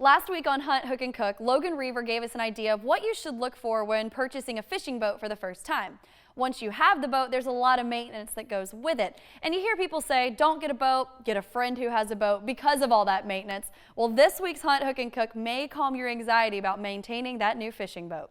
Last week on Hunt, Hook, and Cook, Logan Reaver gave us an idea of what you should look for when purchasing a fishing boat for the first time. Once you have the boat, there's a lot of maintenance that goes with it. And you hear people say, don't get a boat, get a friend who has a boat because of all that maintenance. Well, this week's Hunt, Hook, and Cook may calm your anxiety about maintaining that new fishing boat.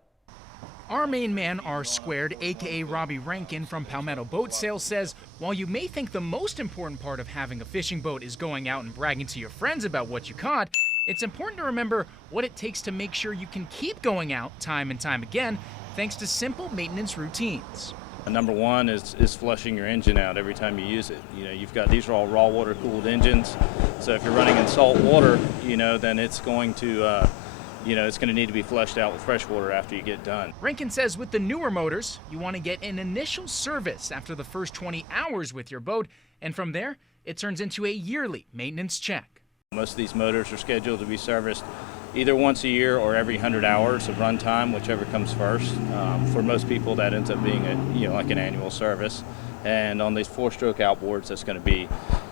Our main man, R Squared, aka Robbie Rankin from Palmetto Boat Sales, says while you may think the most important part of having a fishing boat is going out and bragging to your friends about what you caught, it's important to remember what it takes to make sure you can keep going out time and time again, thanks to simple maintenance routines. Number one is flushing your engine out every time you use it. These are all raw water cooled engines, so if you're running in salt water, then it's going to it's going to need to be flushed out with fresh water after you get done. Rankin says with the newer motors, you want to get an initial service after the first 20 hours with your boat, and from there, it turns into a yearly maintenance check. Most of these motors are scheduled to be serviced either once a year or every 100 hours of runtime, whichever comes first. For most people, that ends up being like an annual service. And on these 4-stroke outboards, that's going to be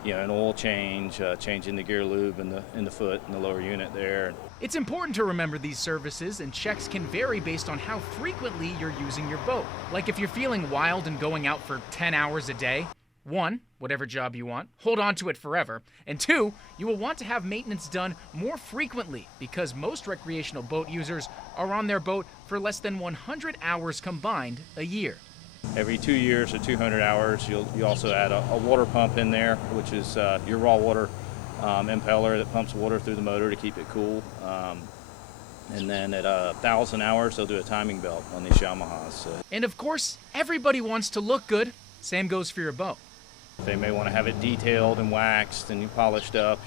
an oil change, changing the gear lube in the foot and the lower unit there. It's important to remember these services, and checks can vary based on how frequently you're using your boat. Like if you're feeling wild and going out for 10 hours a day, 1, whatever job you want, hold on to it forever, and 2, you will want to have maintenance done more frequently because most recreational boat users are on their boat for less than 100 hours combined a year. Every 2 years or 200 hours, you also add a water pump in there, which is your raw water impeller that pumps water through the motor to keep it cool. And then at 1,000 hours, they'll do a timing belt on these Yamahas. And of course, everybody wants to look good. Same goes for your boat. They may want to have it detailed and waxed and polished up.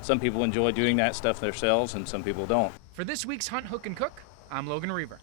Some people enjoy doing that stuff themselves and some people don't. For this week's Hunt, Hook, and Cook, I'm Logan Reaver.